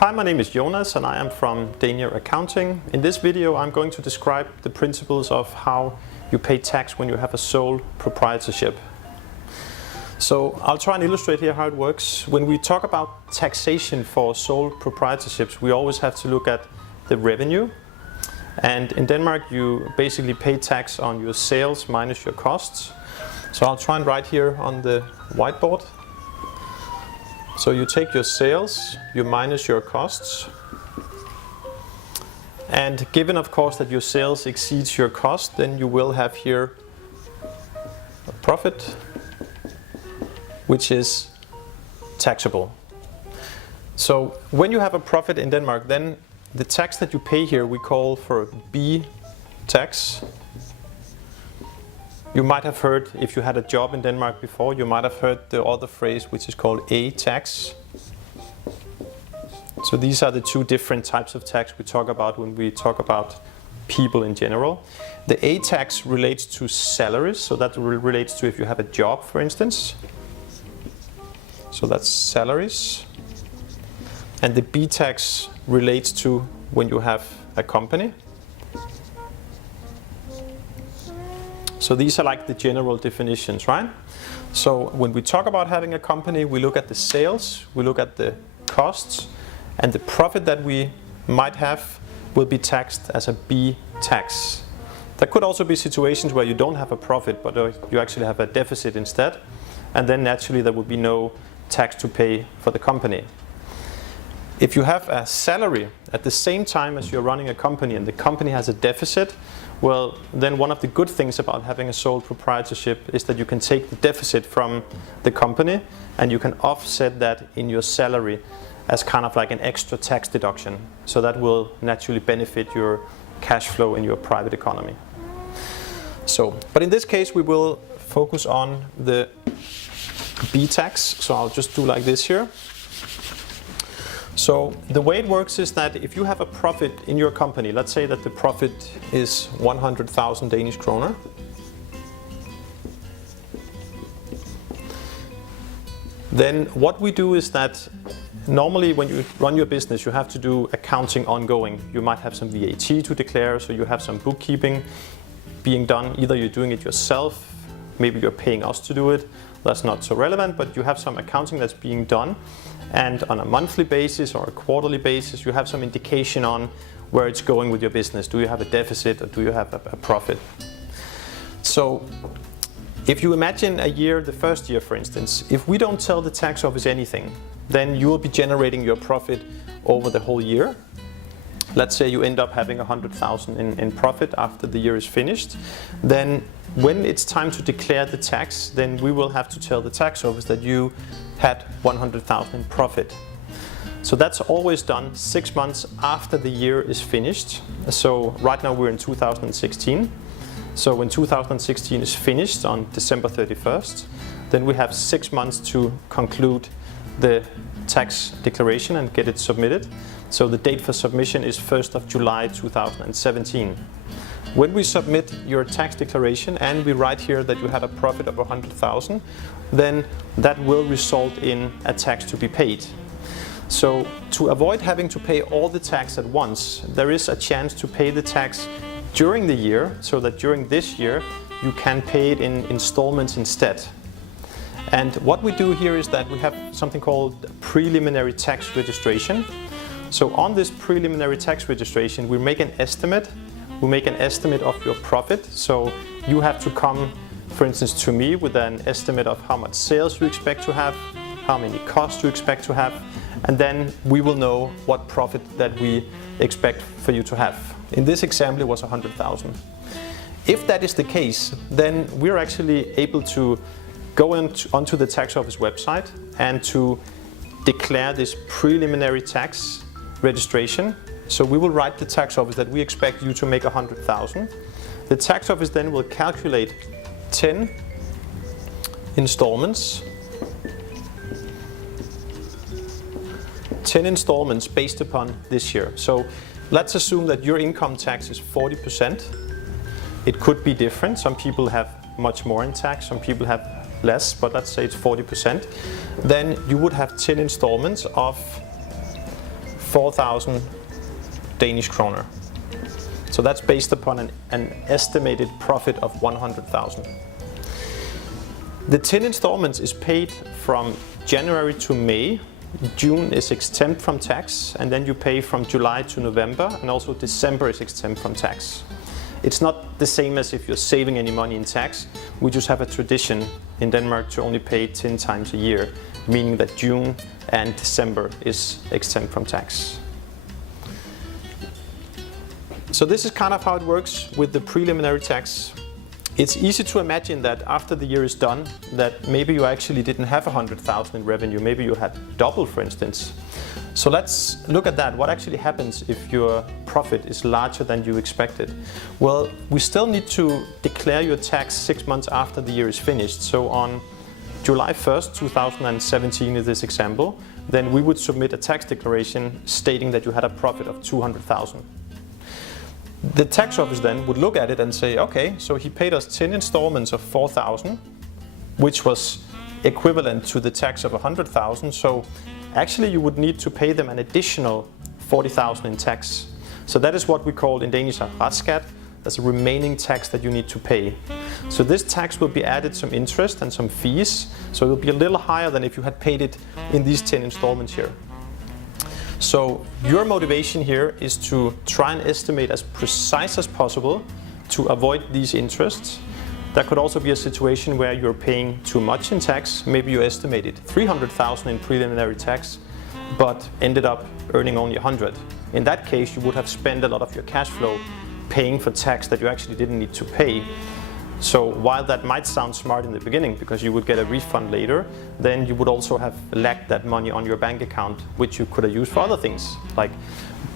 Hi, my name is Jonas and I am from Danish Accounting. In this video I'm going to describe the principles of how you pay tax when you have a sole proprietorship. So I'll try and illustrate here how it works. When we talk about taxation for sole proprietorships, we always have to look at the revenue. And in Denmark you basically pay tax on your sales minus your costs. So I'll try and write here on the whiteboard. So you take your sales, you minus your costs, and given of course that your sales exceeds your cost, then you will have here a profit which is taxable. So when you have a profit in Denmark, then the tax that you pay here we call for B tax. You might have heard, if you had a job in Denmark before, you might have heard the other phrase which is called A tax. So these are the two different types of tax we talk about when we talk about people in general. The A tax relates to salaries, so that relates to if you have a job, for instance. So that's salaries. And the B tax relates to when you have a company. So these are like the general definitions, right? So when we talk about having a company, we look at the sales, we look at the costs, and the profit that we might have will be taxed as a B tax. There could also be situations where you don't have a profit, but you actually have a deficit instead, and then naturally there would be no tax to pay for the company. If you have a salary at the same time as you're running a company and the company has a deficit, well, then one of the good things about having a sole proprietorship is that you can take the deficit from the company and you can offset that in your salary as kind of like an extra tax deduction. So that will naturally benefit your cash flow in your private economy. So, but in this case we will focus on the B tax. So I'll just do like this here. So the way it works is that if you have a profit in your company, let's say that the profit is 100,000 Danish kroner. Then what we do is that normally when you run your business, you have to do accounting ongoing. You might have some VAT to declare, so you have some bookkeeping being done. Either you're doing it yourself, maybe you're paying us to do it. That's not so relevant, but you have some accounting that's being done. And on a monthly basis or a quarterly basis, you have some indication on where it's going with your business. Do you have a deficit or do you have a profit? So if you imagine a year, the first year for instance, if we don't tell the tax office anything, then you will be generating your profit over the whole year. Let's say you end up having 100,000 in profit after the year is finished. Then when it's time to declare the tax, then we will have to tell the tax office that you had 100,000 in profit. So that's always done 6 months after the year is finished. So right now we're in 2016. So when 2016 is finished on December 31st, then we have 6 months to conclude the tax declaration and get it submitted. So the date for submission is 1st of July 2017. When we submit your tax declaration and we write here that you had a profit of 100,000, then that will result in a tax to be paid. So to avoid having to pay all the tax at once, there is a chance to pay the tax during the year, so that during this year you can pay it in installments instead. And what we do here is that we have something called preliminary tax registration. So on this preliminary tax registration we make an estimate. We make an estimate of your profit. So you have to come, for instance, to me with an estimate of how much sales you expect to have, how many costs you expect to have, and then we will know what profit that we expect for you to have. In this example it was 100,000. If that is the case, then we're actually able to go onto the tax office website and to declare this preliminary tax registration. So we will write the tax office that we expect you to make 100,000. The tax office then will calculate 10 installments. 10 installments based upon this year. So let's assume that your income tax is 40%. It could be different. Some people have much more in tax, some people have less, but let's say it's 40%. Then you would have 10 installments of 4,000 Danish kroner. So that's based upon an estimated profit of 100,000. The 10 installments is paid from January to May. June is exempt from tax, and then you pay from July to November, and also December is exempt from tax. It's not the same as if you're saving any money in tax. We just have a tradition in Denmark to only pay 10 times a year, meaning that June and December is exempt from tax. So this is kind of how it works with the preliminary tax. It's easy to imagine that after the year is done, that maybe you actually didn't have 100,000 in revenue, maybe you had double, for instance. So let's look at that. What actually happens if your profit is larger than you expected? Well, we still need to declare your tax 6 months after the year is finished. So on July 1st, 2017 in this example, then we would submit a tax declaration stating that you had a profit of 200,000. The tax office then would look at it and say, okay, so he paid us 10 installments of 4,000, which was equivalent to the tax of 100,000. So actually you would need to pay them an additional 40,000 in tax. So that is what we call in Danish a restskat. That's a remaining tax that you need to pay. So this tax will be added some interest and some fees. So it will be a little higher than if you had paid it in these 10 installments here. So your motivation here is to try and estimate as precise as possible to avoid these interests. There could also be a situation where you're paying too much in tax. Maybe you estimated 300,000 in preliminary tax, but ended up earning only 100. In that case, you would have spent a lot of your cash flow paying for tax that you actually didn't need to pay. So while that might sound smart in the beginning because you would get a refund later, then you would also have lacked that money on your bank account, which you could have used for other things, like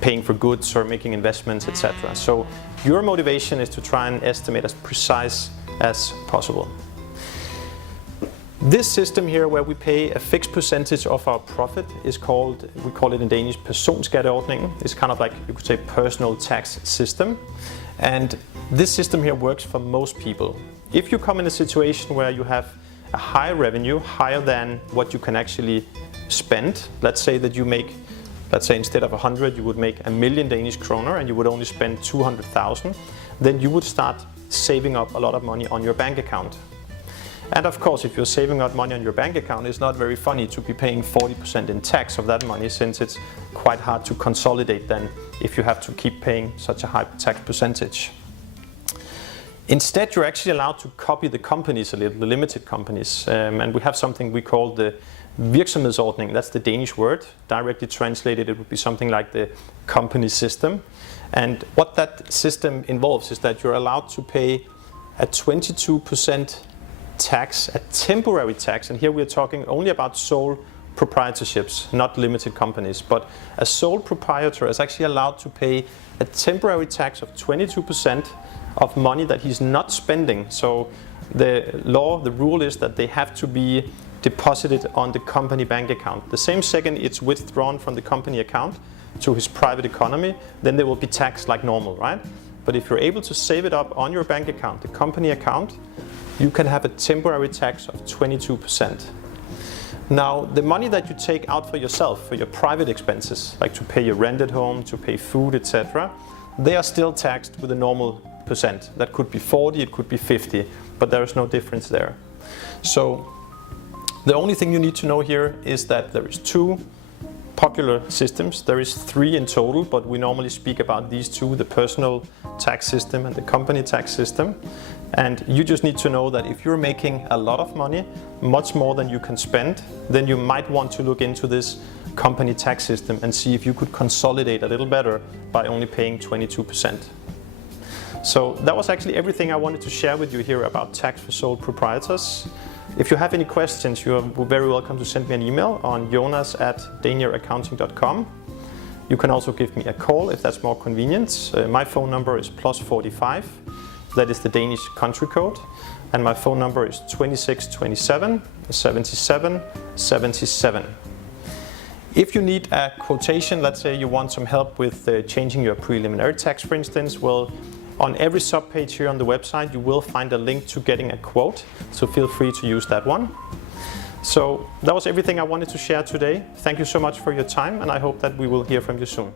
paying for goods or making investments, etc. So your motivation is to try and estimate as precise as possible. This system here, where we pay a fixed percentage of our profit, is called, we call it in Danish, personskatteordningen. It's kind of like, you could say, personal tax system. And this system here works for most people. If you come in a situation where you have a high revenue, higher than what you can actually spend, let's say that you make, let's say instead of 100, you would make 1,000,000 Danish kroner and you would only spend 200,000, then you would start saving up a lot of money on your bank account. And of course, if you're saving up money on your bank account, it's not very funny to be paying 40% in tax of that money, since it's quite hard to consolidate then if you have to keep paying such a high tax percentage. Instead, you're actually allowed to copy the companies a little, the limited companies. And we have something we call the virksomhedsordning. That's the Danish word. Directly translated, it would be something like the company system. And what that system involves is that you're allowed to pay a 22% tax, a temporary tax, and here we're talking only about sole proprietorships, not limited companies, but a sole proprietor is actually allowed to pay a temporary tax of 22% of money that he's not spending. So the law, the rule is that they have to be deposited on the company bank account. The same second it's withdrawn from the company account to his private economy, then they will be taxed like normal, right? But if you're able to save it up on your bank account, the company account, you can have a temporary tax of 22%. Now, the money that you take out for yourself, for your private expenses, like to pay your rent at home, to pay food, etc., they are still taxed with a normal percent. That could be 40, it could be 50, but there is no difference there. So the only thing you need to know here is that there is two popular systems. There is three in total, but we normally speak about these two, the personal tax system and the company tax system. And you just need to know that if you're making a lot of money, much more than you can spend, then you might want to look into this company tax system and see if you could consolidate a little better by only paying 22%. So that was actually everything I wanted to share with you here about tax for sole proprietors. If you have any questions, you are very welcome to send me an email on jonas@daniaraccounting.com. You can also give me a call if that's more convenient. My phone number is +45. That is the Danish country code. And my phone number is 26 27 77 77. If you need a quotation, let's say you want some help with changing your preliminary tax, for instance, well, on every subpage here on the website, you will find a link to getting a quote, so feel free to use that one. So that was everything I wanted to share today. Thank you so much for your time, and I hope that we will hear from you soon.